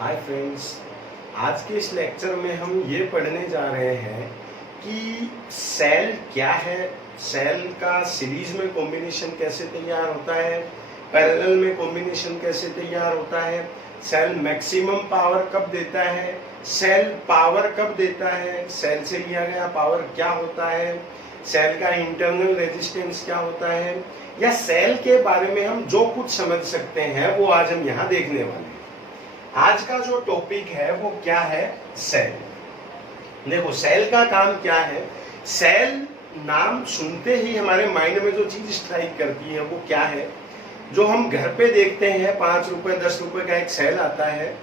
Hi friends, आज के इस लेक्चर में हम ये पढ़ने जा रहे हैं कि सेल क्या है, सेल का सीरीज में कॉम्बिनेशन कैसे तैयार होता है, पैरेलल में कॉम्बिनेशन कैसे तैयार होता है, सेल मैक्सिमम पावर कब देता है, सेल पावर कब देता है, सेल से लिया गया पावर क्या होता है, सेल का इंटरनल रेजिस्टेंस क्या होता है, या सेल के बारे में हम जो कुछ समझ सकते हैं वो आज हम यहाँ देखने वाले हैं। आज का जो टॉपिक है वो क्या है? सेल। देखो, सेल का काम क्या है। सेल नाम सुनते ही हमारे माइंड में जो चीज स्ट्राइक करती है वो क्या है? जो हम घर पे देखते हैं 5 रुपए 10 रुपए का एक सेल आता है,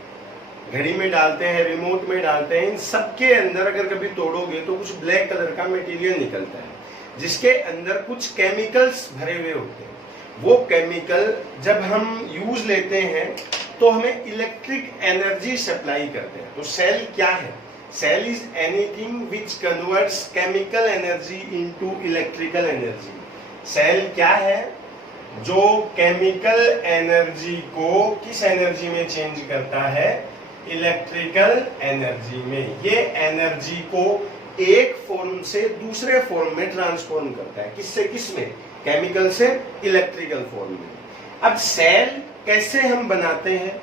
घड़ी में डालते हैं, रिमोट में डालते हैं, इन सबके अंदर अगर कभी तोड़ोगे तो कुछ ब्लैक कलर का मटेरियल निकलता है जिसके अंदर कुछ केमिकल्स भरे हुए होते हैं। वो केमिकल जब हम यूज लेते हैं तो हमें इलेक्ट्रिक एनर्जी सप्लाई करते हैं। तो सेल क्या है? Cell is anything which converts chemical energy into electrical energy. Cell क्या है? जो केमिकल एनर्जी को किस एनर्जी में चेंज करता है? इलेक्ट्रिकल एनर्जी में। ये एनर्जी को एक फॉर्म से दूसरे फॉर्म में ट्रांसफॉर्म करता है। किससे किसमें? केमिकल से इलेक्ट्रिकल फॉर्म में। अब सेल कैसे हम बनाते हैं?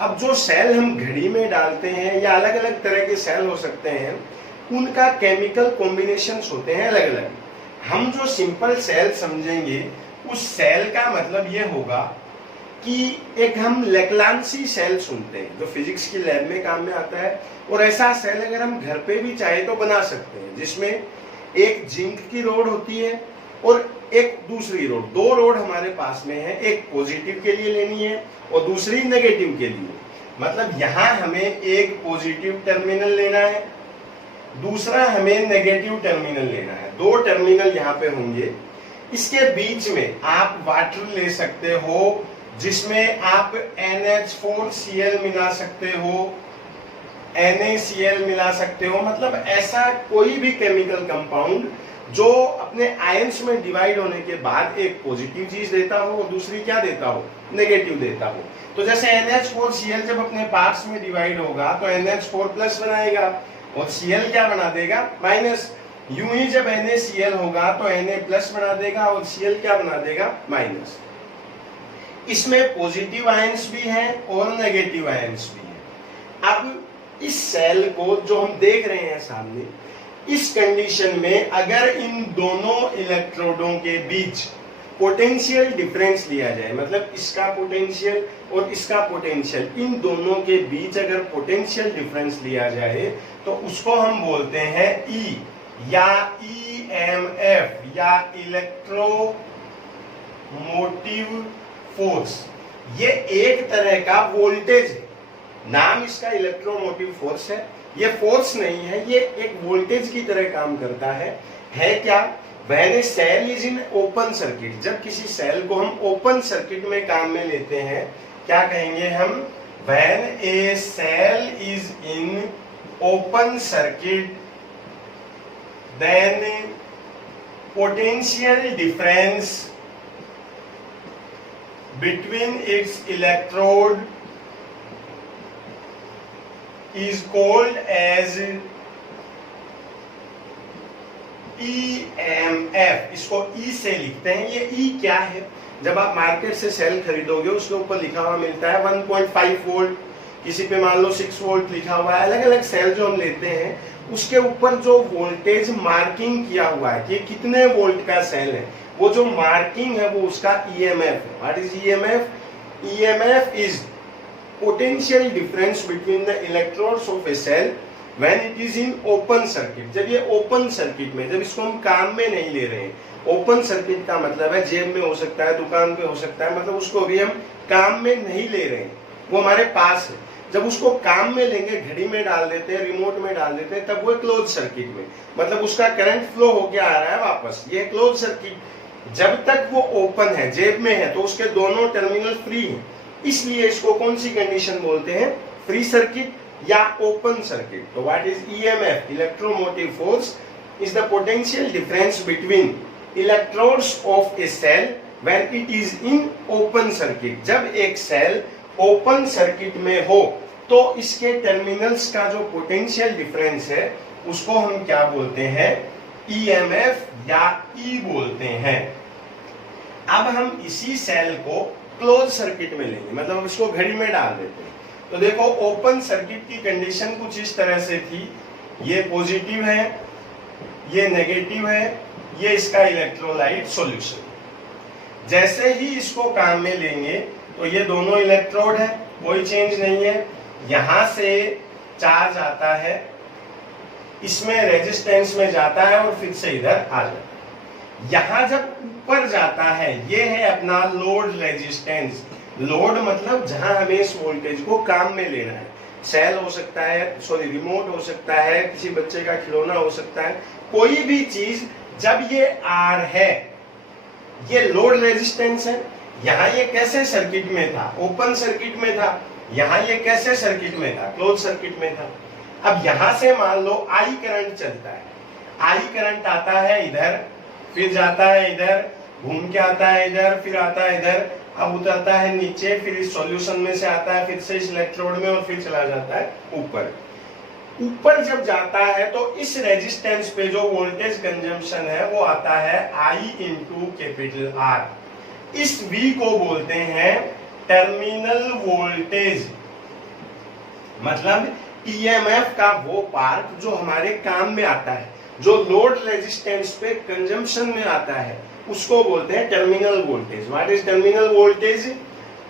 अब जो सेल हम घड़ी में डालते हैं या अलग अलग तरह के सेल हो सकते हैं, उनका केमिकल कॉम्बिनेशंस होते हैं अलग अलग। हम जो सिंपल सेल समझेंगे उस सेल का मतलब ये होगा कि एक हम लेक्लांसी सेल सुनते हैं जो फिजिक्स की लैब में काम में आता है, और ऐसा सेल अगर हम घर पे भी चाहे तो बना सकते हैं जिसमें एक जिंक की रोड होती है और एक दूसरी रोड। 2 रोड हमारे पास में है, एक पॉजिटिव के लिए लेनी है और दूसरी नेगेटिव के लिए। मतलब यहाँ हमें एक पॉजिटिव टर्मिनल लेना है, दूसरा हमें नेगेटिव टर्मिनल लेना है। 2 टर्मिनल यहाँ पे होंगे। इसके बीच में आप वाटर ले सकते हो जिसमें आप NH4Cl मिला सकते हो, NaCl मिला सकते हो। मतलब ऐसा कोई भी केमिकल कंपाउंड जो अपने आयंस में डिवाइड होने के बाद एक पॉजिटिव चीज देता हो और दूसरी क्या देता हो? नेगेटिव देता हो। तो जैसे NH4Cl जब अपने पार्ट्स में डिवाइड होगा तो NH4 प्लस बनाएगा और Cl क्या बना देगा? माइनस। यूं ही जब NaCl होगा तो Na प्लस बना देगा और Cl क्या बना देगा? माइनस। इसमें पॉजिटिव आयंस भी हैं और नेगेटिव आयंस भी हैं। अब इस सेल को जो हम देख रहे हैं सामने, इस कंडीशन में अगर इन दोनों इलेक्ट्रोडों के बीच पोटेंशियल डिफरेंस लिया जाए, मतलब इसका पोटेंशियल और इसका पोटेंशियल, इन दोनों के बीच अगर पोटेंशियल डिफरेंस लिया जाए तो उसको हम बोलते हैं E या EMF या इलेक्ट्रोमोटिव फोर्स। ये एक तरह का वोल्टेज है, नाम इसका इलेक्ट्रोमोटिव फोर्स है। ये फोर्स नहीं है, ये एक वोल्टेज की तरह काम करता है क्या? When a cell is in open circuit, जब किसी सेल को हम ओपन सर्किट में काम में लेते हैं, क्या कहेंगे हम? When a cell is in open circuit then potential difference between its electrode is called as EMF। इसको E से लिखते हैं। ये E क्या है? जब आप मार्केट से सेल खरीदोगे उसके ऊपर लिखा हुआ मिलता है 1.5 वोल्ट, किसी पे मान लो 6 वोल्ट लिखा हुआ है। अलग अलग सेल जो हम लेते हैं उसके ऊपर जो वोल्टेज मार्किंग किया हुआ है कि कितने वोल्ट का सेल है, वो जो मार्किंग है वो उसका EMF है। What is EMF? EMF is potential difference between the electrodes of a cell when it is in open circuit. जब ये ओपन सर्किट में, जब इसको हम काम में नहीं ले रहे हैं, ओपन सर्किट का मतलब है जेब में हो सकता है, दुकान पे हो सकता है, मतलब उसको अभी हम काम में नहीं ले रहे हैं, वो हमारे पास है। जब उसको काम में लेंगे, घड़ी में डाल देते हैं, रिमोट में डाल देते हैं, तब वो क्लोज सर्किट में, मतलब उसका करंट फ्लो होके आ रहा है वापस। ये क्लोज सर्किट जब तक वो ओपन है, जेब में है, तो उसके दोनों टर्मिनल फ्री हैं। इसलिए इसको कौन सी कंडीशन बोलते हैं? फ्री सर्किट या ओपन सर्किट। तो what is EMF? Electromotive force is the potential difference between electrodes of a cell when it is in open circuit. जब एक सेल ओपन सर्किट में हो तो इसके टर्मिनल्स का जो पोटेंशियल डिफरेंस है उसको हम क्या बोलते हैं, ईएमएफ या ई बोलते हैं। अब हम इसी सेल को क्लोज सर्किट में लेंगे, मतलब हम इसको घड़ी में डाल देते हैं। तो देखो ओपन सर्किट की कंडीशन कुछ इस तरह से थी, ये पॉजिटिव है, ये नेगेटिव है, ये इसका इलेक्ट्रोलाइट सॉल्यूशन। जैसे ही इसको काम में लेंगे तो ये दोनों इलेक्ट्रोड है, कोई चेंज नहीं है, यहां से चार्ज आता है, इसमें रेजिस्टेंस में जाता है और फिर से इधर आ जाता है। यहां जब ऊपर जाता है, ये है अपना लोड रेजिस्टेंस। लोड मतलब जहां हमें इस वोल्टेज को काम में लेना है, सेल हो सकता है, सॉरी रिमोट हो सकता है, किसी बच्चे का खिलौना हो सकता है, कोई भी चीज। जब ये आर है, ये लोड रेजिस्टेंस है। यहाँ ये कैसे सर्किट में था, ओपन सर्किट में था, यहाँ ये कैसे सर्किट में था, क्लोज सर्किट में था। अब यहां से मान लो आई करंट चलता है, आई करंट आता है इधर, फिर जाता है इधर, घूम के आता है इधर, फिर आता है इधर, अब उतरता है नीचे, फिर इस सॉल्यूशन में से आता है, फिर से इस इलेक्ट्रोड में, और फिर चला जाता है ऊपर। ऊपर जब जाता है तो इस रेजिस्टेंस पे जो वोल्टेज कंजम्पशन है वो आता है I इंटू कैपिटल R। इस V को बोलते हैं टर्मिनल वोल्टेज, मतलब ईएमएफ का वो पार्ट जो हमारे काम में आता है, जो लोड रेजिस्टेंस पे कंजम्पशन में आता है, उसको बोलते हैं terminal voltage. What is terminal voltage?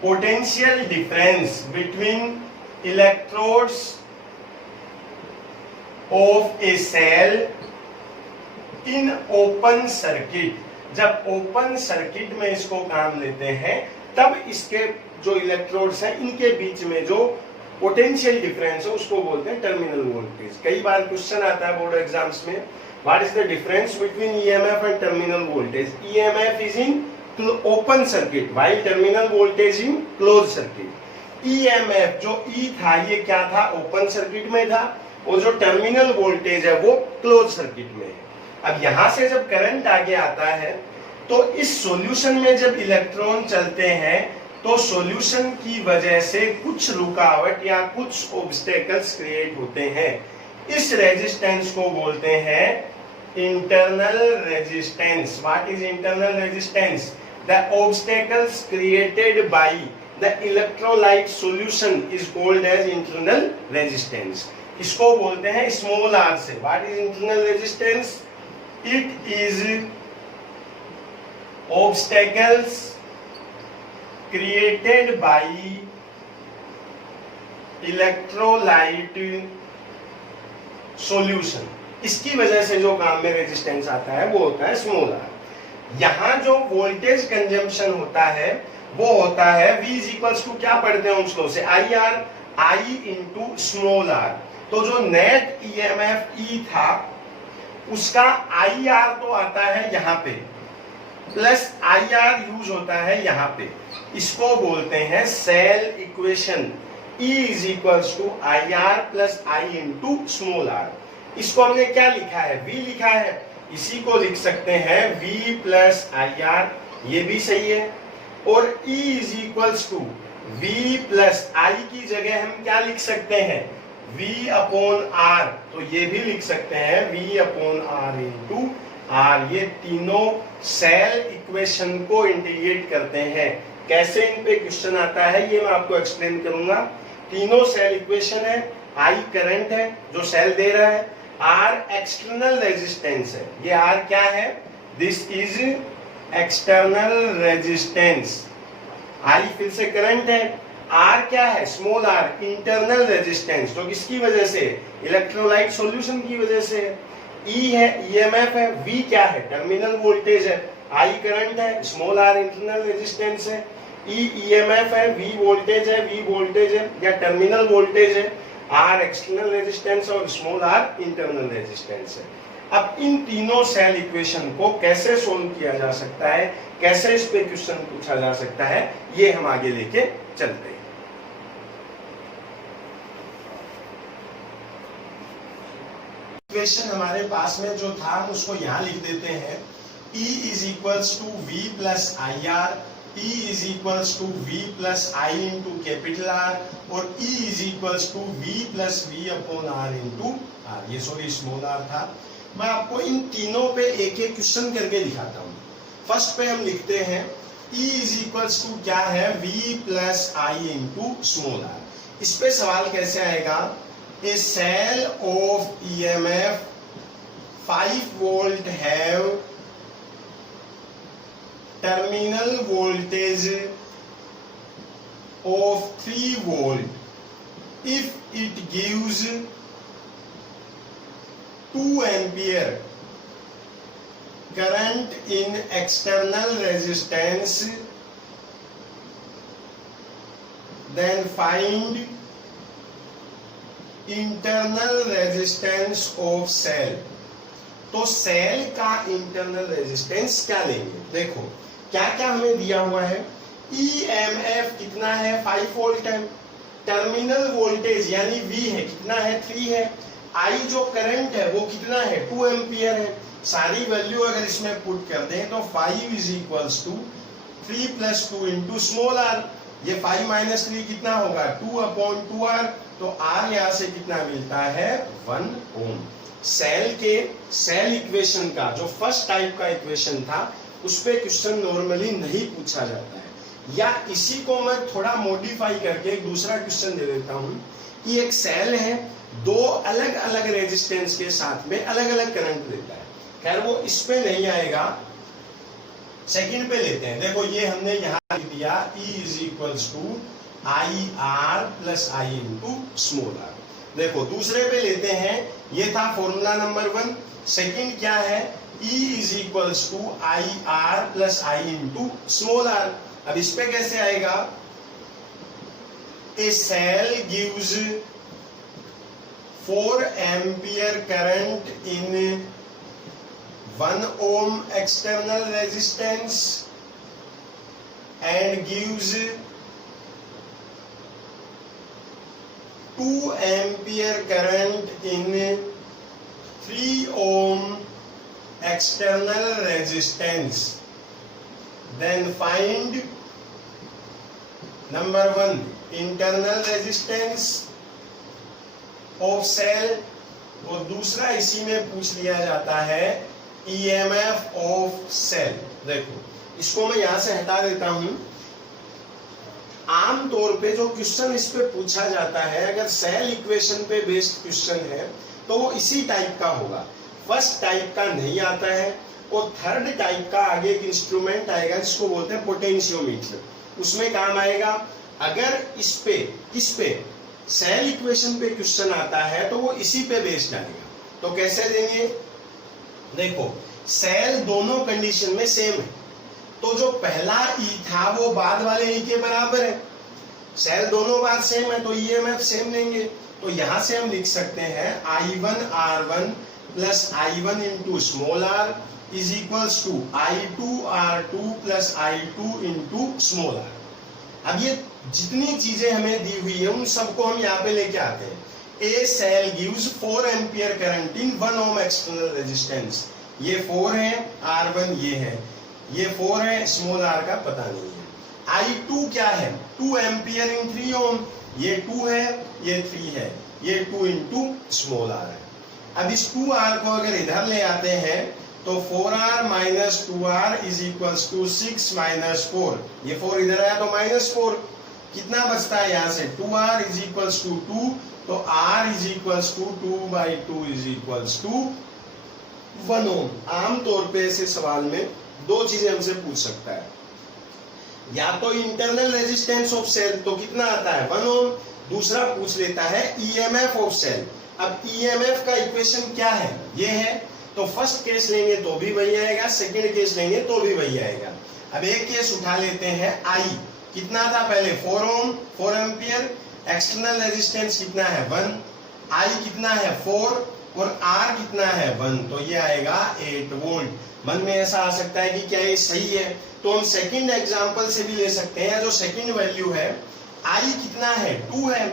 Potential difference between electrodes of a cell in open circuit. जब ओपन सर्किट में इसको काम लेते हैं तब इसके जो इलेक्ट्रोड्स हैं इनके बीच में जो पोटेंशियल डिफरेंस है उसको बोलते हैं टर्मिनल वोल्टेज। कई बार क्वेश्चन आता है बोर्ड एग्जाम्स में, what is the difference between EMF and terminal voltage? EMF is in open circuit while terminal voltage in close circuit. EMF जो ई था ये क्या था, ओपन सर्किट में था, और जो टर्मिनल वोल्टेज है वो क्लोज सर्किट में है। अब यहां से जब करंट आगे आता है तो इस सॉल्यूशन में जब इलेक्ट्रॉन चलते हैं तो सॉल्यूशन की वजह से कुछ रुकावट या कुछ ऑब्स्टेकल्स क्रिएट होते हैं। इस रेजिस्टेंस को बोलते हैं internal resistance. What is internal resistance? The obstacles created by the electrolyte solution is called as internal resistance. इसको बोलते हैं स्मॉल आर से। What is internal resistance? It is obstacles created by electrolyte solution। इसकी वजह से जो काम में रेजिस्टेंस आता है वो होता है स्मॉल आर। यहां जो वोल्टेज कंजम्पशन होता है वो होता है V इज इक्वल्स टू, क्या पढ़ते हैं उस लो से, I R, I into small r. तो जो नेट ईएमएफ ई था उसका आई आर तो आता है यहाँ पे, प्लस आई आर यूज होता है यहाँ पे। इसको बोलते हैं cell equation. E is equals to I R plus I into small r. इसको हमने क्या लिखा है, V लिखा है, इसी को लिख सकते हैं V प्लस आई आर, ये भी सही है। और E is equals to V plus I की जगह हम क्या लिख सकते हैं, V अपॉन R, तो ये भी लिख सकते हैं V upon R into R। ये तीनों सेल इक्वेशन को इंटीग्रेट करते हैं। कैसे इन पे क्वेश्चन आता है ये मैं आपको एक्सप्लेन करूंगा। तीनों सेल इक्वेशन है, I करंट है जो सेल दे रहा है, R एक्सटर्नल रेजिस्टेंस है, ये R क्या है, this is external resistance. I फिर से करंट है, R क्या है, स्मॉल r इंटरनल रेजिस्टेंस, तो किसकी वजह से, इलेक्ट्रोलाइट सॉल्यूशन की वजह से। E है EMF है, V क्या है, टर्मिनल वोल्टेज है, I करंट है, स्मॉल r इंटरनल रेजिस्टेंस है, E EMF है, V वोल्टेज है, V वोल्टेज है या टर्मिनल वोल्टेज है, R एक्सटर्नल रेजिस्टेंस और स्मॉल r इंटरनल रेजिस्टेंस है। अब इन तीनों सेल इक्वेशन को कैसे सोल्व किया जा सकता है, कैसे इस पे क्वेश्चन पूछा जा सकता है, ये हम आगे लेके चलते हैं। इक्वेशन हमारे पास में जो था उसको यहाँ लिख देते हैं। E is equals to V plus I R E is equals to V plus I into capital R और E is equals to V plus V upon R into R, ये सॉरी स्मॉल r था। मैं आपको इन तीनों पे एक एक question करके दिखाता हूँ। फर्स्ट पे हम लिखते हैं E is equals to क्या है, V plus I into small r। इस पे सवाल कैसे आएगा, a cell of EMF 5 volt have terminal voltage of 3 volt if it gives 2 ampere current in external resistance, then find internal resistance of cell। तो cell का internal resistance क्या लेंगे, देखो क्या क्या हमें दिया हुआ है। EMF कितना है, 5 वोल्ट है। टर्मिनल वोल्टेज यानी V है कितना है, 3 है। I जो करंट है वो कितना है, 2 एम्पियर है। सारी वैल्यू अगर इसमें पुट कर दें तो 5 is equals to 3 plus 2 into small r। ये 5 माइनस 3 कितना होगा, 2 अपॉन 2r। तो r यहां से कितना मिलता है, 1 ओम। सेल इक्वेशन का जो फर्स्ट टाइप का इक्वेशन था उस पे क्वेश्चन नॉर्मली नहीं पूछा जाता है, या इसी को मैं थोड़ा मॉडिफाई करके एक दूसरा क्वेश्चन दे देता हूं कि एक सेल है, दो अलग अलग रेजिस्टेंस के साथ में अलग अलग करंट देता है। खैर वो इस पे नहीं आएगा, सेकंड पे लेते हैं। देखो ये हमने यहां लिख दिया E is equals to I R plus I into small r. देखो दूसरे पे लेते हैं, ये था फॉर्मूला नंबर 1। सेकंड क्या है, E is equals to I R plus I into small r. अब इस पे कैसे आएगा, a cell gives 4 ampere current in 1 ohm external resistance and gives 2 ampere current in 3 ohm external resistance, then find number 1 internal resistance of cell, और दूसरा इसी में पूछ लिया जाता है EMF of cell। देखो इसको मैं यहां से हटा देता हूं। आम तौर पे जो क्वेश्चन इस पे पूछा जाता है, अगर सेल इक्वेशन पे बेस्ड क्वेश्चन है तो वो इसी टाइप का होगा। फर्स्ट टाइप का नहीं आता है, और थर्ड टाइप का आगे एक इंस्ट्रूमेंट आएगा जिसको बोलते हैं पोटेंशियोमीटर, उसमें काम आएगा। अगर इस पे सेल इक्वेशन पे क्वेश्चन आता है तो वो इसी पे बेस्ड आएगा। तो कैसे देंगे, देखो सेल दोनों कंडीशन में सेम है, तो जो पहला E था वो बाद वाले E के बराबर है। सेल दोनों बार सेम है तो EMF सेम लेंगे। तो यहां से हम लिख सकते हैं I1 R1 plus I1 into small r is equals to I2 R2 plus I2 into small r। अब ये जितनी चीजें हमें दी हुई है उन सबको हम यहाँ पे लेके आते हैं। A cell gives 4 ampere current in 1 ohm external resistance. ये 4 है, R1 ये है, ये 4 है, स्मॉल r का पता नहीं है। I2 क्या है, 2 एम्पियर इन 3 ohm, ये 2 है, ये 3 है, ये 2 इंटू स्मॉल r है। अब इस 2r को अगर इधर ले आते हैं तो 4r minus 2r is equals to 6 minus 4, ये 4 इधर आया तो -4, कितना बचता है यहाँ से, 2r इज इक्वल्स टू 2, तो r is equals to 2/2 is equals to 1 ohm। आमतौर पे ऐसे सवाल में दो चीजें हमसे पूछ सकता है, या तो इंटरनल रेजिस्टेंस ऑफ सेल तो कितना आता है 1 ohm, दूसरा पूछ लेता है EMF ऑफ सेल। अब EMF का इक्वेशन क्या है, ये है, तो फर्स्ट केस लेंगे तो भी वही आएगा, सेकंड केस लेंगे तो भी वही आएगा। अब एक केस उठा लेते हैं, I कितना था पहले 4 ohm 4 एम्पियर, एक्सटर्नल रेजिस्टेंस कितना है 1, I कितना है 4 और R कितना है 1, तो ये आएगा 8 वोल्ट। मन में ऐसा आ सकता है कि क्या ये सही है, तो हम सेकंड एग्जांपल से भी ले सकते हैं। जो सेकंड वैल्यू है I कितना है 2 है,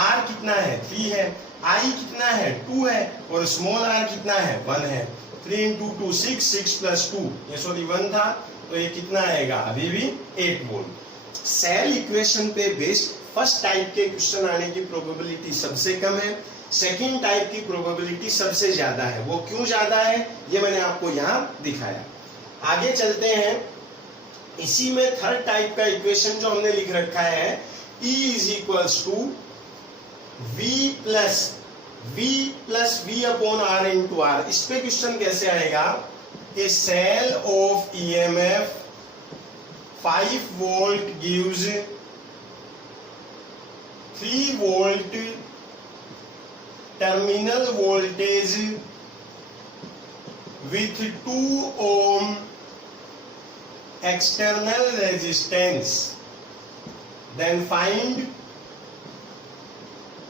R कितना है 3 है, I कितना है 2 है और स्मॉल r कितना है 1 है। 3 into 2 6, 6 plus 2 ये सॉरी 1 था, तो ये कितना आएगा, अभी भी 8 वोल्ट। सेल इक्वेशन पे बेस्ड फर्स्ट टाइप के क्वेश्चन आने की प्रोबेबिलिटी सबसे कम है, सेकंड टाइप की प्रोबेबिलिटी सबसे ज्यादा है। वो क्यों ज्यादा है ये मैंने आपको यहाँ दिखाया। आगे चलते हैं, इसी में थर्ड टाइप का इक्वेशन जो हमने लिख रखा है, E is equals to V plus V upon R into R. इस पे क्वेश्चन कैसे आएगा, a cell of EMF 5 volt gives 3 volt terminal voltage with 2 ohm external resistance, then find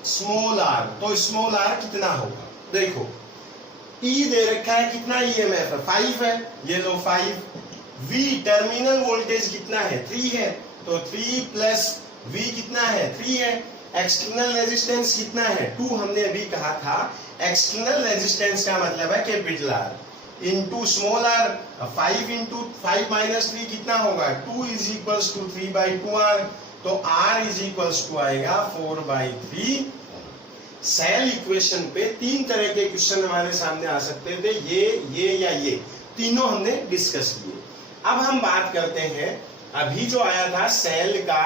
small r। तो स्मॉल r कितना होगा, देखो E दे रखा है, कितना EMF है 5 है, ये लो 5। V टर्मिनल वोल्टेज कितना है 3 है, तो 3 प्लस V कितना है 3 है। एक्सटर्नल रेजिस्टेंस कितना है 2, हमने अभी कहा था एक्सटर्नल रेजिस्टेंस का मतलब है capital R into small r। 5 into 5 minus 3 कितना होगा 2 इज इक्वल्स टू 3/2R, तो R इज इक्वल्स टू आएगा 4/3। सेल इक्वेशन पे 3 तरह के क्वेश्चन हमारे सामने आ सकते थे, ये या ये तीनों हमने डिस्कस किए। अब हम बात करते हैं, अभी जो आया था सेल का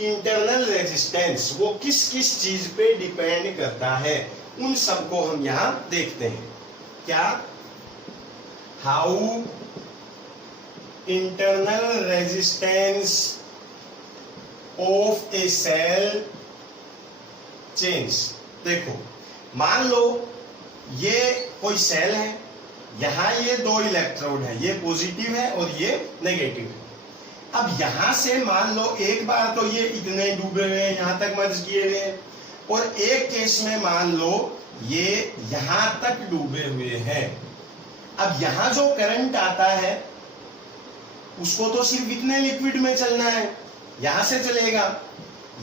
इंटरनल रेजिस्टेंस, वो किस किस चीज पे डिपेंड करता है, उन सबको हम यहाँ देखते हैं। क्या, how internal resistance of a cell change. देखो मान लो ये कोई सेल है, यहां ये 2 इलेक्ट्रोड है, ये पॉजिटिव है और ये नेगेटिव है। अब यहां से मान लो एक बार तो ये इतने डूबे हुए हैं, यहां तक मर्ज किए हुए हैं, और एक केस में मान लो ये यहां तक डूबे हुए हैं। अब यहां जो करंट आता है उसको तो सिर्फ इतने लिक्विड में चलना है, यहां से चलेगा।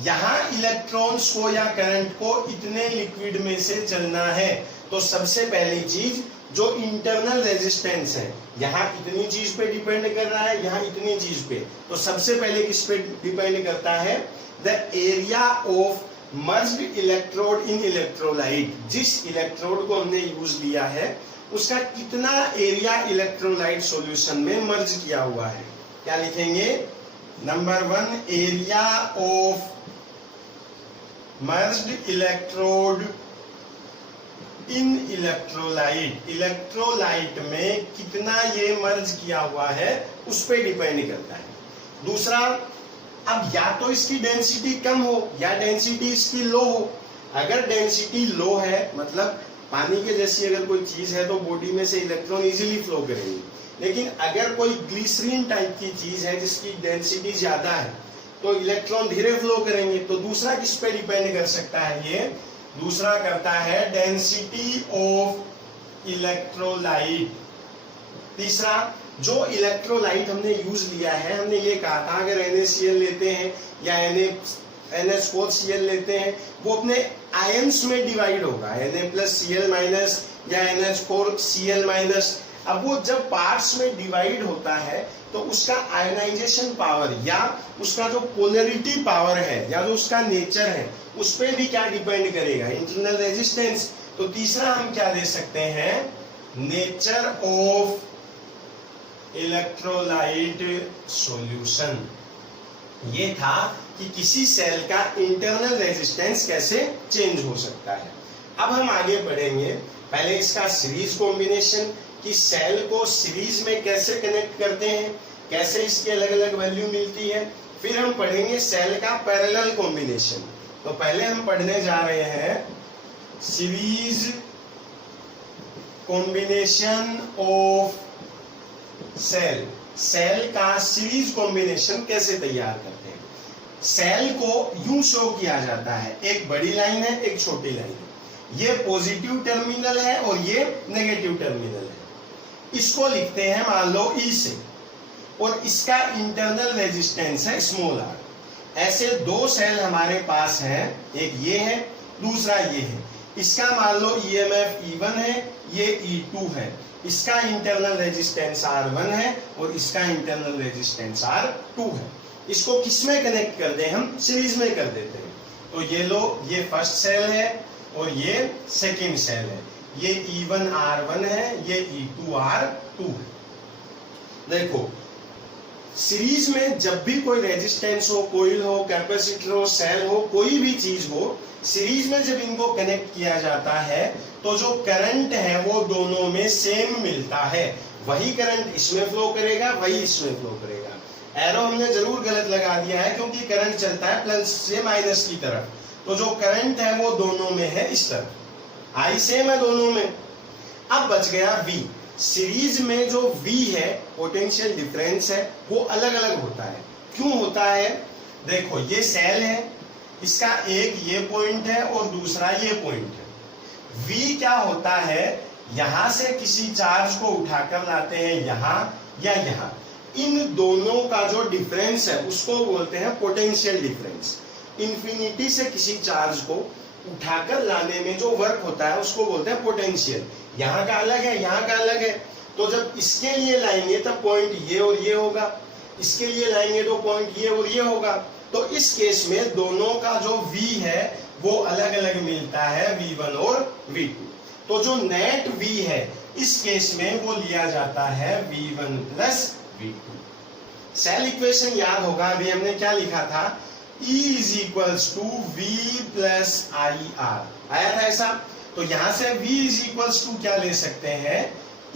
यहां इलेक्ट्रॉन्स को या करंट को इतने लिक्विड में से चलना है, तो सबसे पहली चीज जो इंटरनल रेजिस्टेंस है, यहाँ इतनी चीज पे डिपेंड कर रहा है, यहाँ इतनी चीज पे, तो सबसे पहले किस पे डिपेंड करता है, the area of merged electrode in electrolyte. जिस इलेक्ट्रोड को हमने यूज लिया है उसका कितना एरिया इलेक्ट्रोलाइट सॉल्यूशन में मर्ज किया हुआ है। क्या लिखेंगे, number 1 area of merged electrode in electrolyte. Electrolyte में कितना ये मर्ज किया हुआ है उस पर डिपेंड करता है। दूसरा, अब या तो इसकी डेंसिटी कम हो या डेंसिटी इसकी लो हो। अगर डेंसिटी लो है, मतलब पानी के जैसी अगर कोई चीज है, तो बॉडी में से इलेक्ट्रॉन इजीली फ्लो करेंगे। लेकिन अगर कोई ग्लिसरीन टाइप की चीज है जिसकी डेंसिटी ज्यादा है, तो इलेक्ट्रॉन धीरे फ्लो करेंगे। तो दूसरा किस पे डिपेंड कर सकता है, ये दूसरा करता है डेंसिटी ऑफ इलेक्ट्रोलाइट। तीसरा, जो इलेक्ट्रोलाइट हमने यूज लिया है, हमने ये कहा था अगर NaCl लेते हैं या NH4Cl लेते हैं, वो अपने आयंस में डिवाइड होगा, Na+Cl- या NH4Cl-। अब वो जब पार्ट्स में डिवाइड होता है तो उसका आयनाइजेशन पावर या उसका जो पोलरिटी पावर है या जो उसका नेचर है उस पर भी क्या डिपेंड करेगा, इंटरनल रेजिस्टेंस। तो तीसरा हम क्या दे सकते हैं, नेचर ऑफ इलेक्ट्रोलाइट सॉल्यूशन। ये था कि किसी सेल का इंटरनल रेजिस्टेंस कैसे चेंज हो सकता है। अब हम आगे बढ़ेंगे, पहले इसका सीरीज कॉम्बिनेशन, कि सेल को सीरीज में कैसे कनेक्ट करते हैं, कैसे इसकी अलग अलग वैल्यू मिलती है। फिर हम पढ़ेंगे सेल का पैरेलल कॉम्बिनेशन। तो पहले हम पढ़ने जा रहे हैं series combination of cell. Cell का सीरीज कॉम्बिनेशन कैसे तैयार करते हैं। सेल को यूं शो किया जाता है, एक बड़ी लाइन है, एक छोटी लाइन है, ये पॉजिटिव टर्मिनल है और ये नेगेटिव टर्मिनल है। इसको लिखते हैं मान लो E से, और इसका इंटरनल रेजिस्टेंस है स्मॉल r। ऐसे 2 सेल हमारे पास हैं, एक ये है दूसरा ये है। इसका मान लो ईएमएफ E1 है, ये E2 है, इसका इंटरनल रेजिस्टेंस R1 है और इसका इंटरनल रेजिस्टेंस R2 है। इसको किस में कनेक्ट कर दें हम? सीरीज में कर देते हैं। तो ये लो, ये फर्स्ट सेल है और ये सेकंड सेल है, ये E1 R1 है, ये E2 R2 है। देखो सीरीज में जब भी कोई रेजिस्टेंस हो, कोइल हो, कैपेसिटर हो, सेल हो, कोई भी चीज हो, सीरीज में जब इनको कनेक्ट किया जाता है तो जो करंट है वो दोनों में सेम मिलता है। वही करंट इसमें फ्लो करेगा, वही इसमें फ्लो करेगा। एरो हमने जरूर गलत लगा दिया है क्योंकि करंट चलता है प्लस से माइनस की तरफ, तो जो करंट है वो दोनों में है इस तरफ, आई सेम है दोनों में। अब बच गया V। सीरीज में जो V है, पोटेंशियल डिफरेंस है, वो अलग अलग होता है। क्यों होता है? देखो ये सेल है, इसका एक ये पॉइंट है और दूसरा ये पॉइंट है। V क्या होता है, यहां से किसी चार्ज को उठाकर लाते हैं यहां या यहां, इन दोनों का जो डिफरेंस है उसको बोलते हैं पोटेंशियल डिफरेंस। इंफिनिटी से किसी चार्ज को उठाकर लाने में जो वर्क होता है उसको बोलते हैं पोटेंशियल। यहाँ का अलग है, यहाँ का अलग है। तो जब इसके लिए लाएंगे तब पॉइंट ये और ये होगा, इसके लिए लाएंगे तो पॉइंट ये और ये होगा। तो इस केस में दोनों का जो V है वो अलग अलग मिलता है, V1 और V2। तो जो नेट V है इस केस में वो लिया जाता है V1 plus V2। Cell equation याद होगा, अभी हमने क्या लिखा था, E is equals to V plus IR, आया था ऐसा। तो यहां से V इज इक्वल्स टू क्या ले सकते हैं,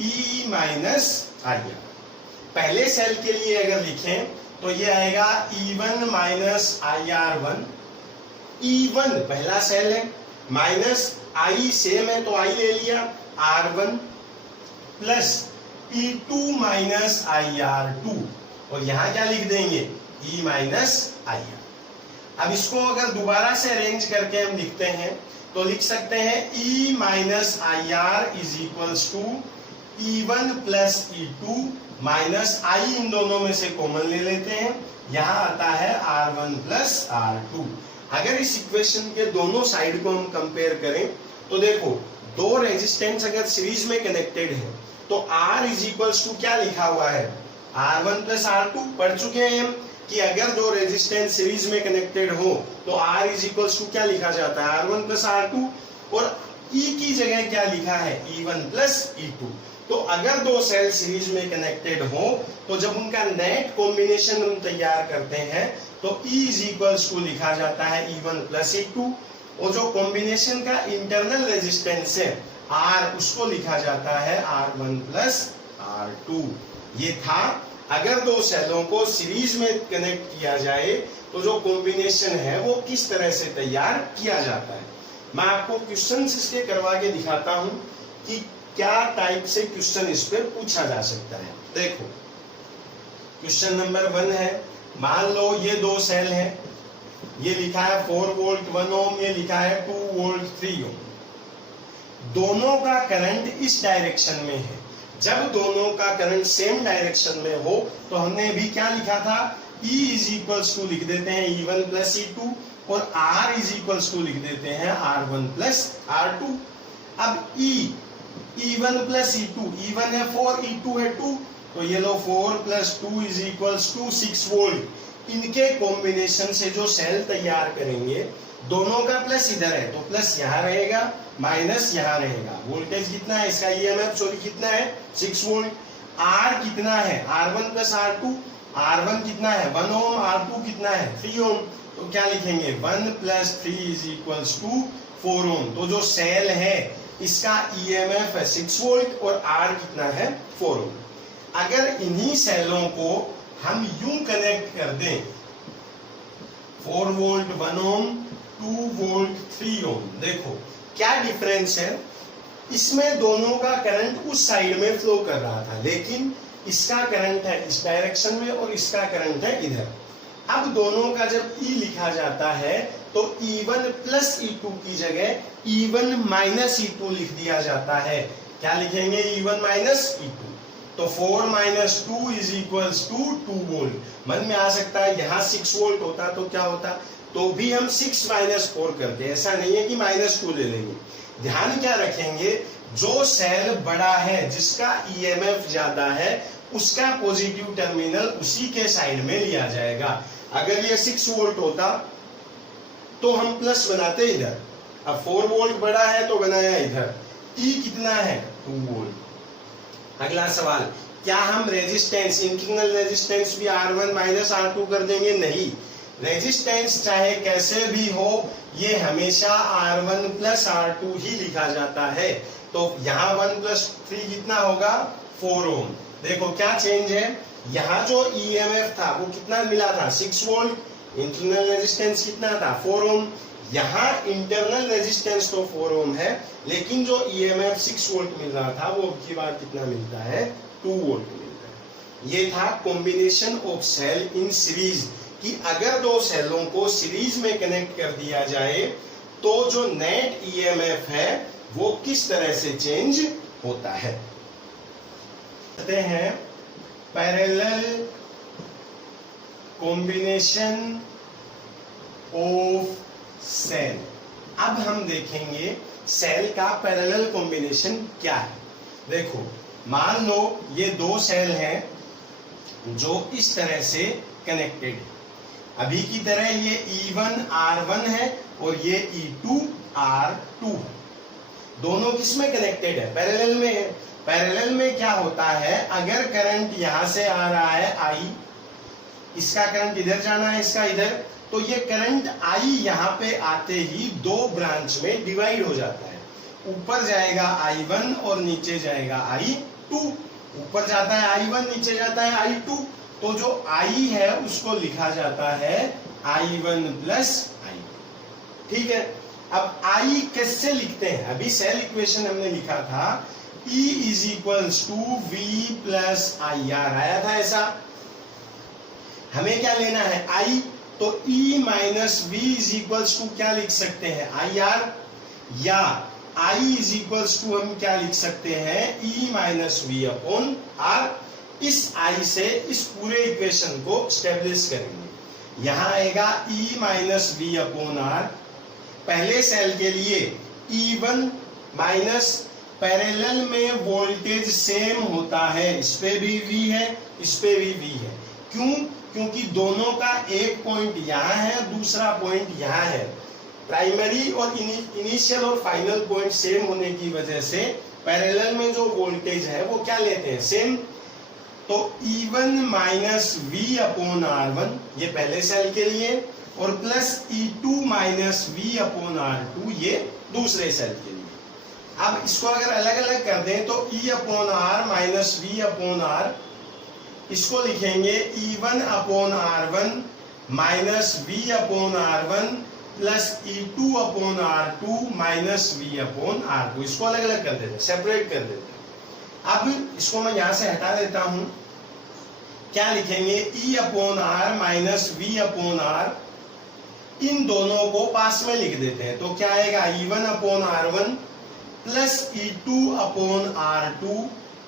E माइनस IR। पहले सेल के लिए अगर लिखें तो ये आएगा E1 माइनस IR1। E1 पहला सेल है, माइनस I सेम है तो I ले लिया, R1 plus E2 minus IR2, और यहां क्या लिख देंगे, E माइनस IR। अब इसको अगर दोबारा से अरेंज करके हम लिखते हैं तो लिख सकते हैं E minus IR is equals to E1 plus E2 minus I, इन दोनों में से कॉमन ले लेते हैं, यहाँ आता है R1 प्लस R2। अगर इस इक्वेशन के दोनों साइड को हम कंपेयर करें तो देखो, दो रेजिस्टेंस अगर सीरीज में कनेक्टेड है तो R इज इक्वल्स टू क्या लिखा हुआ है, R1 प्लस R2। पढ़ चुके हैं हम कि अगर दो रेजिस्टेंस सीरीज में कनेक्टेड हो तो R इज इक्वल्स टू क्या लिखा जाता है, R1 प्लस R2, और E की जगह क्या लिखा है, E1 प्लस E2। तो अगर दो सेल सीरीज में कनेक्टेड हो तो जब उनका नेट कॉम्बिनेशन हम तैयार करते हैं तो E इज इक्वल्स टू लिखा जाता है E1 प्लस E2, और जो कॉम्बिनेशन का इंटरनल रेजिस्टेंस है R, उसको लिखा जाता है R1 प्लस R2। ये था, अगर दो सेलों को सीरीज में कनेक्ट किया जाए तो जो कॉम्बिनेशन है वो किस तरह से तैयार किया जाता है। मैं आपको क्वेश्चन इसके करवा के दिखाता हूं कि क्या टाइप से क्वेश्चन इस पे पूछा जा सकता है। देखो क्वेश्चन नंबर 1 है, मान लो ये दो सेल है, ये लिखा है 4 वोल्ट 1 ओम, ये लिखा है 2 वोल्ट 3 ओम। दोनों का करंट इस डायरेक्शन में है। जब दोनों का करंट सेम डायरेक्शन में हो तो हमने भी क्या लिखा था, E इज इक्वल्स टू लिख देते हैं E1 प्लस E2, और R इज इक्वल्स टू लिख देते हैं R1 प्लस R2। अब E1 प्लस E2, E1 है 4, E2 है 2, तो ये लो 4 plus 2 is equals to 6 volt. इनके कॉम्बिनेशन से जो सेल तैयार करेंगे, दोनों का प्लस इधर है तो प्लस यहाँ रहेगा, माइनस यहाँ रहेगा। वोल्टेज कितना है इसका, EMF सॉरी कितना है, 6 वोल्ट। R कितना है, R1 प्लस R2, R1 कितना है 1 ओम, R2 कितना है 3 ओम। तो क्या लिखेंगे, 1 प्लस 3 इज इक्वल्स टू 4 ओम। तो जो सेल है इसका EMF है 6 वोल्ट और R कितना है 4 ओम। अगर इन्हीं सेलों को हम यूं कनेक्ट कर दें, 4 वोल्ट 1 ओम, 2 वोल्ट 3 ओम, देखो क्या डिफरेंस है। इसमें दोनों का करंट उस साइड में फ्लो कर रहा था, लेकिन इसका करंट है इस डायरेक्शन में और इसका करंट है इधर। अब दोनों का जब E लिखा जाता है तो E1 प्लस E2 की जगह E1 माइनस E2 लिख दिया जाता है। क्या लिखेंगे, E1 माइनस E2। तो 4 minus 2 is equals to 2 volt. मन में आ सकता है यहाँ 6 वोल्ट होता तो क्या होता, तो भी हम 6 माइनस 4 करते हैं, ऐसा नहीं है कि -2 ले लेंगे। ध्यान क्या रखेंगे, जो सेल बड़ा है, जिसका ईएमएफ ज्यादा है, उसका पॉजिटिव टर्मिनल उसी के साइड में लिया जाएगा। अगर ये 6 वोल्ट होता तो हम प्लस बनाते इधर, अब 4 वोल्ट बड़ा है तो बनाया इधर। ई कितना है, 2 वोल्ट। अगला सवाल, क्या हम रेजिस्टेंस, इंटरनल रेजिस्टेंस भी R1 माइनस R2 कर देंगे? नहीं, रेजिस्टेंस चाहे कैसे भी हो, ये हमेशा R1 प्लस R2 ही लिखा जाता है। तो यहाँ 1 प्लस 3 कितना होगा, 4 ओम। देखो क्या चेंज है, यहाँ जो ईएमएफ था वो कितना मिला था, 6 वोल्ट। इंटरनल रेजिस्टेंस कितना था, 4 ओम। यहाँ इंटरनल रेजिस्टेंस तो 4 ओम है, लेकिन जो ईएमएफ 6 वोल्ट मिल रहा था वो अब की बार कितना मिलता है, 2 वोल्ट मिलता है। ये था combination of cell in series, कि अगर दो सेलों को सीरीज में कनेक्ट कर दिया जाए तो जो नेट ईएमएफ है वो किस तरह से चेंज होता है। कहते हैं पैरेलल कॉम्बिनेशन ऑफ सेल। अब हम देखेंगे सेल का पैरेलल कॉम्बिनेशन क्या है। देखो, मान लो ये दो सेल हैं जो इस तरह से कनेक्टेड है। अभी की तरह ये E1 R1 है और ये E2 R2 है। दोनों किस में कनेक्टेड है, पैरेलल में है। पैरेलल में क्या होता है, अगर करंट यहां से आ रहा है I, इसका करंट इधर जाना है, इसका इधर, तो ये करंट I यहाँ पे आते ही दो ब्रांच में डिवाइड हो जाता है। ऊपर जाएगा I1 और नीचे जाएगा I2। ऊपर जाता है I1, नीचे जाता है I2। तो जो I है उसको लिखा जाता है I1 प्लस I2। ठीक है, अब I कैसे लिखते हैं, अभी सेल इक्वेशन हमने लिखा था E is equals to V plus IR आया था ऐसा। हमें क्या लेना है, I, तो E minus V is equals to क्या लिख सकते हैं, IR, या I इज इक्वल्स टू हम क्या लिख सकते हैं, E minus V upon R। इस I से इस पूरे इक्वेशन को स्टेब्लिश करेंगे। यहां आएगा E minus V upon R। पहले सेल के लिए E1 माइनस, पैरेलल में वोल्टेज सेम होता है, इस पे भी V है, इस पे भी V है। क्यों, क्योंकि दोनों का एक पॉइंट यहाँ है, दूसरा पॉइंट यहाँ है। प्राइमरी और इनिशियल और फाइनल पॉइंट सेम होने की वजह से पैरेलल में जो वोल्टेज है वो क्या लेते हैं, सेम। तो E1 minus V upon R1 ये पहले सेल के लिए, और plus E2 minus V upon R2 ये दूसरे सेल के लिए। अब इसको अगर अलग अलग कर दें तो E upon R minus V upon R, इसको लिखेंगे E1 upon R1 minus V upon R1 plus E2 upon R2 minus V upon R2। इसको अलग अलग कर देते हैं, सेपरेट कर देते हैं। अब इसको मैं यहां से हटा देता हूं, क्या लिखेंगे, E upon R minus V upon R, इन दोनों को पास में लिख देते हैं। तो क्या आएगा, E1 upon R1 plus E2 upon R2,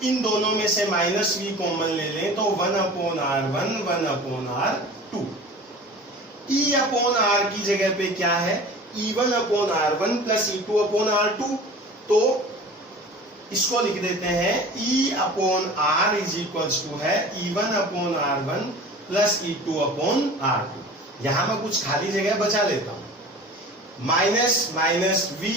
इन दोनों में से माइनस V कॉमन ले लें तो 1 upon R1 1 upon R2। E upon R की जगह पे क्या है, E1 upon R1 plus E2 upon R2। तो इसको लिख देते हैं E upon R is equals to है E1 upon R1 plus E2 upon R2। यहां मैं कुछ खाली जगह बचा लेता हूं, minus minus V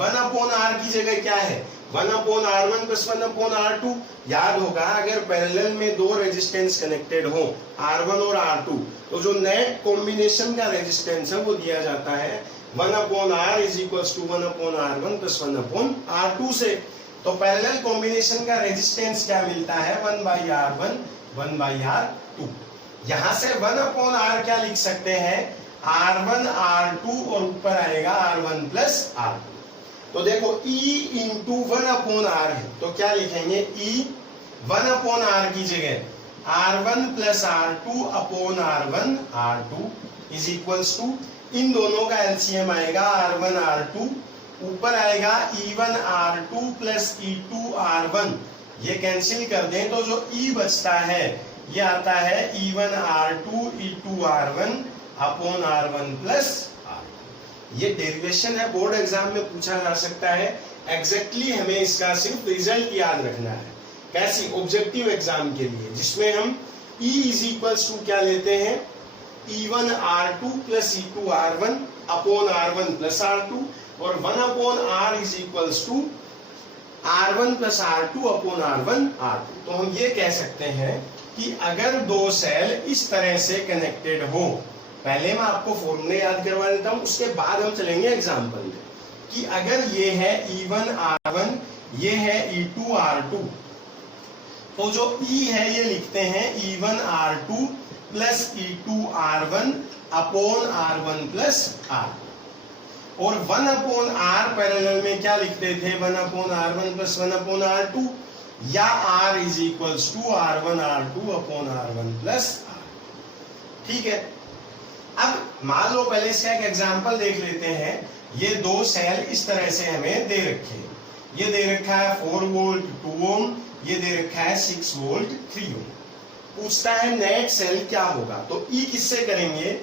1 upon R की जगह क्या है, 1 upon R1 plus 1 upon R2। याद होगा अगर पैरेलल में दो रेजिस्टेंस कनेक्टेड हो R1 और R2, तो जो नेट कॉम्बिनेशन का रेजिस्टेंस है वो दिया जाता है 1 upon R is equals to 1 upon R1 plus 1 upon R2 से। तो पैरेलल कॉम्बिनेशन का रेजिस्टेंस क्या मिलता है, 1 बाई R1 1 बाई R2। यहां से 1 अपॉन R क्या लिख सकते हैं, R1 R2 और ऊपर आएगा R1 प्लस R2। तो देखो E इंटू 1 अपॉन R है, तो क्या लिखेंगे, E 1 अपॉन R की जगह R1 plus R2 upon R1 R2 is equals to, इन दोनों का एलसीएम आएगा R1 R2, ऊपर आएगा E1 R2 plus E2 R1, ये कैंसिल कर दें तो जो E बचता है ये आता है E1 R2 E2 R1 upon R1 plus R2। ये डेरिवेशन है, बोर्ड एग्जाम में पूछा जा सकता है। एग्जैक्टली हमें इसका सिर्फ रिजल्ट याद रखना है। कैसी? ऑब्जेक्टिव एग्जाम के लिए, जिसमें हम E इज इक्वल्स टू क्या लेते हैं, E1 R2 plus E2 R1 upon R1 plus R2, और 1 upon R is equals to R1 plus R2 upon R1 R2। तो हम ये कह सकते हैं कि अगर दो सेल इस तरह से कनेक्टेड हो, पहले मैं आपको फॉर्मूले याद करवा देता हूं, उसके बाद हम चलेंगे एग्जाम्पल में, कि अगर ये है E1 R1, ये है E2 R2, तो जो E है ये लिखते हैं E1 R2 plus E2 R1 upon R1 plus R2, और 1 अपॉन R पैरेलल में क्या लिखते थे, 1 upon R1 plus 1 upon R2, या R is equals to R1 R2 upon R1 plus R2। ठीक है, अब मान लो पहले इसका एक एग्जांपल देख लेते हैं। ये दो सेल इस तरह से हमें दे रखे हैं, ये दे रखा है 4 वोल्ट 2 ओम, ये दे रखा है 6 वोल्ट 3 ओम। पूछता है नेट सेल क्या होगा, तो E किससे करेंगे,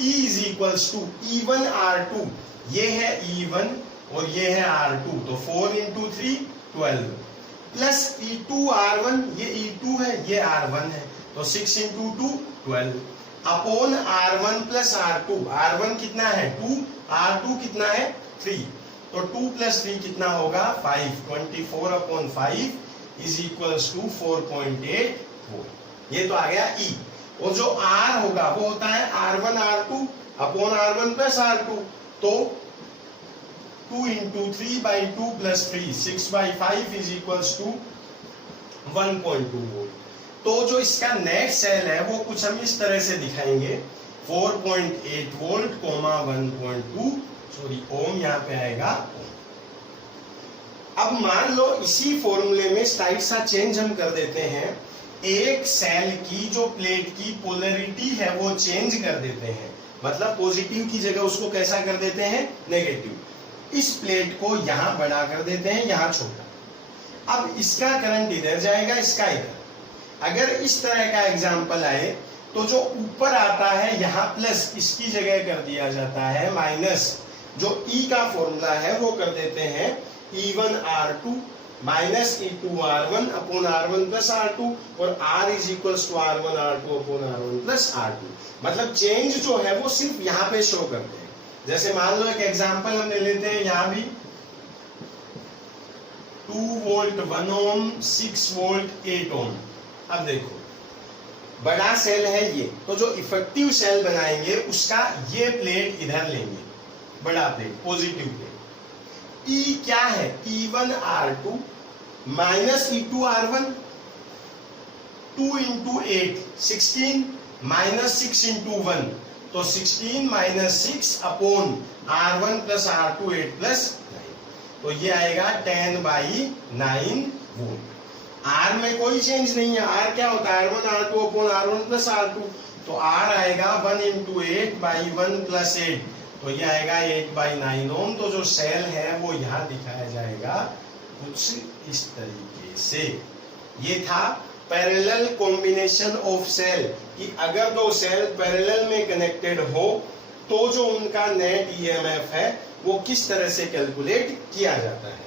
E is equals to E1 R2, ये है E1 और ये है R2, तो 4 इंटू 3 12, प्लस E2 R1, ये E2 है, ये R1 है, तो 6 into 2 12, upon R1 plus R2। R1 कितना है 2, R2 कितना है 3, तो 2 प्लस 3 कितना होगा 5, 24 upon 5 is equals to 4.8 volt. ये तो आ गया E। और जो R होगा वो होता है R1 R2 upon R1 plus R2, तो 2 into 3 by 2 plus 3, 6 by 5 is equals to 1.2 volt. तो जो इसका नेट सेल है वो कुछ हम इस तरह से दिखाएंगे, 4.8 वोल्ट 1.2 ओम, यहाँ पे आएगा ओम। अब मान लो इसी फॉर्मूले में स्लाइड सा चेंज हम कर देते हैं, एक सेल की जो प्लेट की पोलैरिटी है वो चेंज कर देते हैं, मतलब पॉजिटिव की जगह उसको कैसा कर देते हैं, नेगेटिव। इस प्लेट को यहां बड़ा कर देते हैं, यहां छोटा। अब इसका करंट इधर जाएगा, इसका इधर। अगर इस तरह का एग्जाम्पल आए तो जो ऊपर आता है यहाँ प्लस, इसकी जगह कर दिया जाता है माइनस। जो E का फॉर्मूला है वो कर देते हैं E1 R2 minus E2 R1 upon R1 plus R2, और R is equals to R1 R2 upon R1 plus R2। मतलब चेंज जो है वो सिर्फ यहाँ पे शो करते हैं। जैसे मान लो एक एग्जांपल हम ले लेते हैं, यहाँ भी 2 वोल्ट 1 ओम 6 वोल्ट 8 ओम। अब देखो बड़ा सेल है ये, तो जो इफेक्टिव सेल बनाएंगे उसका ये प्लेट इधर लेंगे, बड़ा प्लेट पॉजिटिव प्लेट। E क्या है, E1 R2 minus E2 R1, 2 into 8 16 minus 6 into 1, तो 16 minus 6 upon R1 plus R2 8 plus 9, तो ये आएगा 10/9 वोल्ट। R में कोई चेंज नहीं है, R क्या होता है R1 R2 upon R1 plus R2, तो R आएगा 1 इंटू 8/1 प्लस 8, तो ये आएगा 8/9 ओम। तो जो सेल है वो यहाँ दिखाया जाएगा कुछ इस तरीके से। ये था पैरेलल कॉम्बिनेशन ऑफ सेल, कि अगर दो सेल पैरेलल में कनेक्टेड हो तो जो उनका नेट ईएमएफ है वो किस तरह से कैलकुलेट किया जाता है।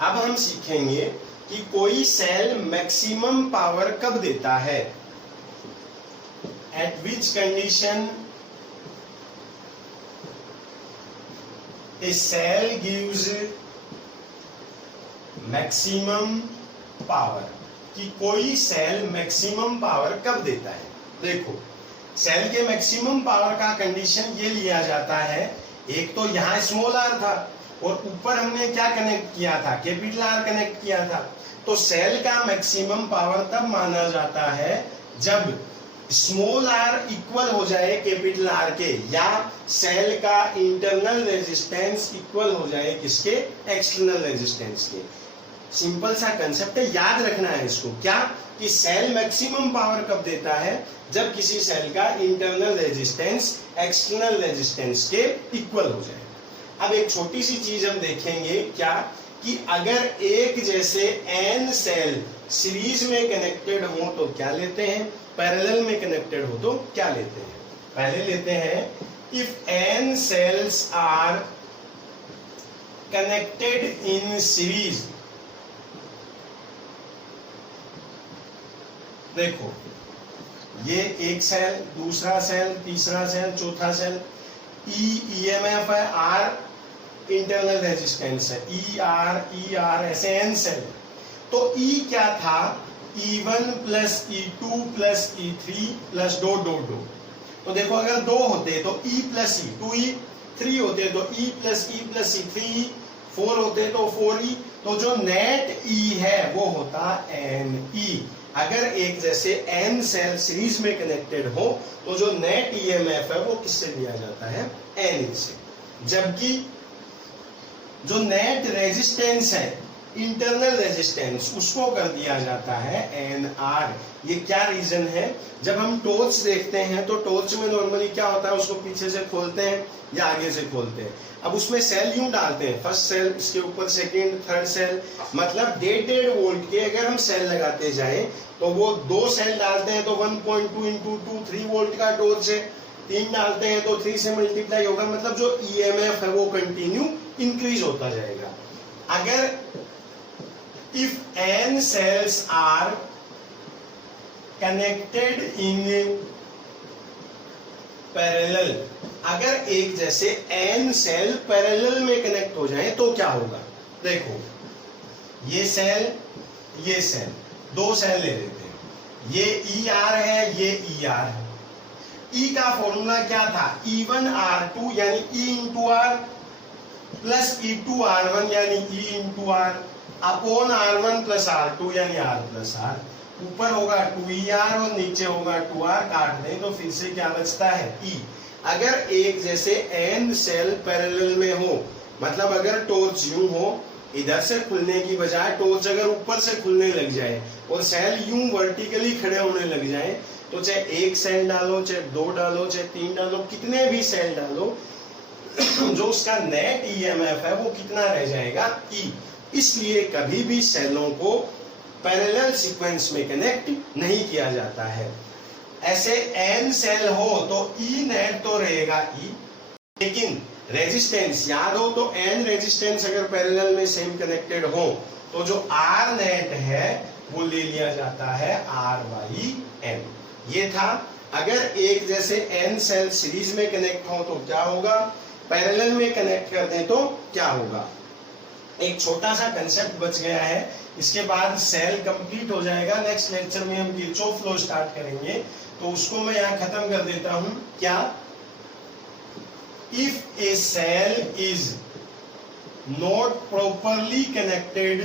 अब हम सीखेंगे कि कोई सेल मैक्सिमम पावर कब देता है, at which condition a cell gives maximum power, कि कोई सेल मैक्सिमम पावर कब देता है। देखो सेल के मैक्सिमम पावर का कंडीशन ये लिया जाता है, एक तो यहाँ स्मॉल r था और ऊपर हमने क्या कनेक्ट किया था, कैपिटल R कनेक्ट किया था। तो सेल का मैक्सिमम पावर तब माना जाता है जब स्मॉल r इक्वल हो जाए कैपिटल R के, या सेल का इंटरनल रेजिस्टेंस इक्वल हो जाए किसके, एक्सटर्नल रेजिस्टेंस के। सिंपल सा कंसेप्ट है, याद रखना है इसको, क्या कि सेल मैक्सिमम पावर कब देता है, जब किसी सेल का इंटरनल रेजिस्टेंस एक्सटर्नल रेजिस्टेंस के इक्वल हो जाए। अब एक छोटी सी चीज हम देखेंगे, क्या कि अगर एक जैसे n सेल सीरीज में कनेक्टेड हो तो क्या लेते हैं, पैरेलल में कनेक्टेड हो तो क्या लेते हैं। पहले लेते हैं if n cells are connected in series, देखो ये एक सेल, दूसरा सेल, तीसरा सेल, चौथा सेल, ईएमएफ है, आर इंटरनल रेजिस्टेंस है, ई आर ऐसे एन सेल। तो ई क्या था, E1 plus E2 plus E3 plus dot dot dot. तो देखो अगर दो होते तो E प्लस ई, 2E, 3 होते तो E प्लस ई प्लस ई, 3E, 4 होते तो 4E। तो जो नेट E है वो होता NE। अगर एक जैसे n सेल सीरीज में कनेक्टेड हो तो जो नेट ईएमएफ है वो किससे दिया जाता है, Ne से। जबकि जो नेट रेजिस्टेंस है, इंटरनल रेजिस्टेंस, उसको कर दिया जाता है Nr। ये क्या रीजन है, जब हम टॉर्च देखते हैं तो टॉर्च में नॉर्मली क्या होता है, उसको पीछे से खोलते हैं या आगे से खोलते हैं। अब उसमें सेल यूं डालते हैं, फर्स्ट सेल, इसके ऊपर सेकंड, थर्ड सेल, मतलब 1.5 वोल्ट के अगर हम सेल लगाते जाएं तो वो 2 सेल डालते हैं तो 1.2 इंटू 2 3 वोल्ट का टॉर्च है, 3 डालते हैं तो 3 से मल्टीप्लाई होगा, मतलब जो ईएमएफ है वो कंटिन्यू इंक्रीज होता जाएगा। अगर if n cells are connected in parallel, अगर एक जैसे n सेल पैरेलल में कनेक्ट हो जाए तो क्या होगा, देखो ये सेल, ये सेल, 2 सेल ले लेते हैं, ये ER है, ये ER है। E का फॉर्मूला क्या था, E1R2 यानी E into R plus E2R1 यानी E into R upon R1 plus R2 यानी R प्लस R। ऊपर होगा 2ER और नीचे होगा 2R, काट दें तो फिर से क्या बचता है, E। अगर एक जैसे n सेल पैरेलल में हो, मतलब अगर टॉर्च यूं हो, इधर से खुलने की बजाय टॉर्च अगर ऊपर से खुलने लग जाए और सेल यूं वर्टिकली खड़े होने लग जाए, तो चाहे 1 सेल डालो, चाहे 2 डालो, चाहे 3 डालो, कितने भी सेल डालो, जो उसका नेट ईएमएफ है वो कितना रह जाएगा, E। इसलिए कभी भी सेलों को पैरेलल सीक्वेंस में कनेक्ट नहीं किया जाता है। ऐसे n सेल हो तो E नेट तो रहेगा E, लेकिन रेजिस्टेंस याद हो तो n रेजिस्टेंस अगर पैरेलल में सेम कनेक्टेड हो तो जो R नेट है वो ले लिया जाता है R बाई n। ये था, अगर एक जैसे n सेल सीरीज में कनेक्ट हो तो क्या होगा, पैरेलल में कनेक्ट कर दें तो क्या होगा। एक छोटा सा कंसेप्ट बच गया है, इसके बाद सेल कंप्लीट हो जाएगा। नेक्स्ट लेक्चर में हम किरचॉफ लॉ स्टार्ट करेंगे, तो उसको मैं यहाँ खत्म कर देता हूं। क्या, if a cell is not properly connected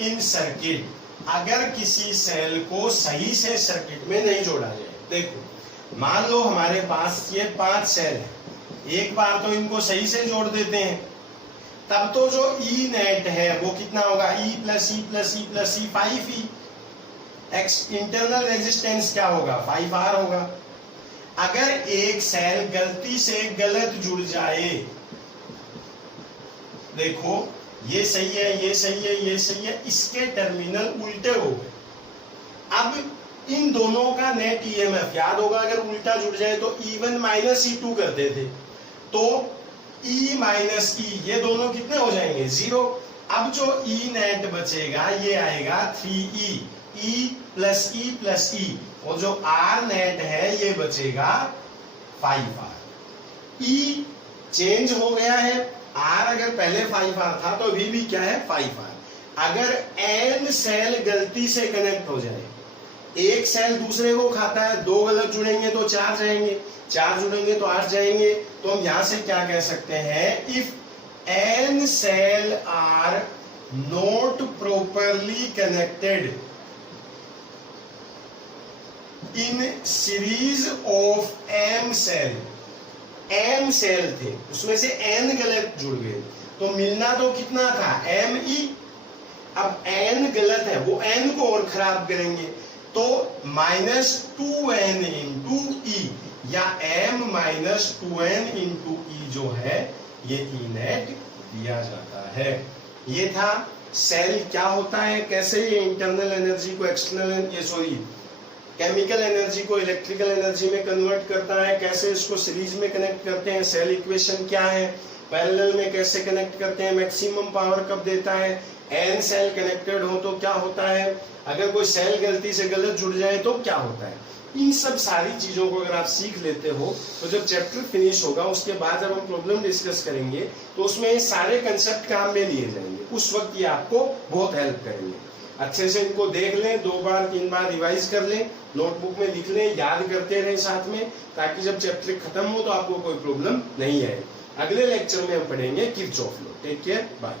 in circuit, अगर किसी सेल को सही से सर्किट में नहीं जोड़ा जाए। देखो मान लो हमारे पास ये 5 सेल है, एक बार तो इनको सही से जोड़ देते हैं, तब तो जो E नेट है वो कितना होगा, E plus E plus E plus E 5E। Internal resistance क्या होगा, 5R होगा। अगर एक सेल गलती से गलत जुड़ जाए, देखो ये सही है, ये सही है, ये सही है, इसके टर्मिनल उल्टे हो गए। अब इन दोनों का नेट ईएमएफ याद होगा, अगर उल्टा जुड़ जाए तो E1 माइनस E2 करते थे, तो E माइनस E, ये दोनों कितने हो जाएंगे, 0। अब जो E नेट बचेगा ये आएगा 3E, E प्लस E, और जो R नेट है ये बचेगा 5R। E चेंज हो गया है, R अगर पहले 5R था तो अभी भी क्या है, 5R। अगर n सेल गलती से कनेक्ट हो जाए, एक सेल दूसरे को खाता है, 2 गलत जुड़ेंगे तो 4 जाएंगे, 4 जुड़ेंगे तो 8 जाएंगे, तो हम यहां से क्या कह सकते हैं, if n cell are not properly connected in series of m cell, m cell थे उसमें से n गलत जुड़ गए, तो मिलना तो कितना था, me। अब n गलत है, वो n को और खराब करेंगे, तो -2n इंटू ई, या m माइनस 2n इंटू ई जो है ये E नेट दिया जाता है। ये था सेल क्या होता है, कैसे ये इंटरनल एनर्जी को एक्सटर्नल, ये सॉरी केमिकल एनर्जी को इलेक्ट्रिकल एनर्जी में कन्वर्ट करता है, कैसे इसको सीरीज में कनेक्ट करते हैं, सेल इक्वेशन क्या है, पैरेलल में कैसे कनेक्ट करते हैं, मैक्सिमम पावर कब देता है, एन सेल कनेक्टेड हो तो क्या होता है, अगर कोई सेल गलती से गलत जुड़ जाए तो क्या होता है। इन सब सारी चीजों को अगर आप सीख लेते हो तो जब चैप्टर फिनिश होगा उसके बाद जब हम प्रॉब्लम डिस्कस करेंगे तो उसमें ये सारे कंसेप्ट काम में लिए जाएंगे, उस वक्त ये आपको बहुत हेल्प करेंगे। अच्छे से इनको देख लें, 2 बार 3 बार रिवाइज कर लें, नोटबुक में लिख लें, याद करते रहें साथ में, ताकि जब चैप्टर खत्म हो तो आपको कोई प्रॉब्लम नहीं आए। अगले लेक्चर में हम पढ़ेंगे Kirchhoff law. Take care, bye.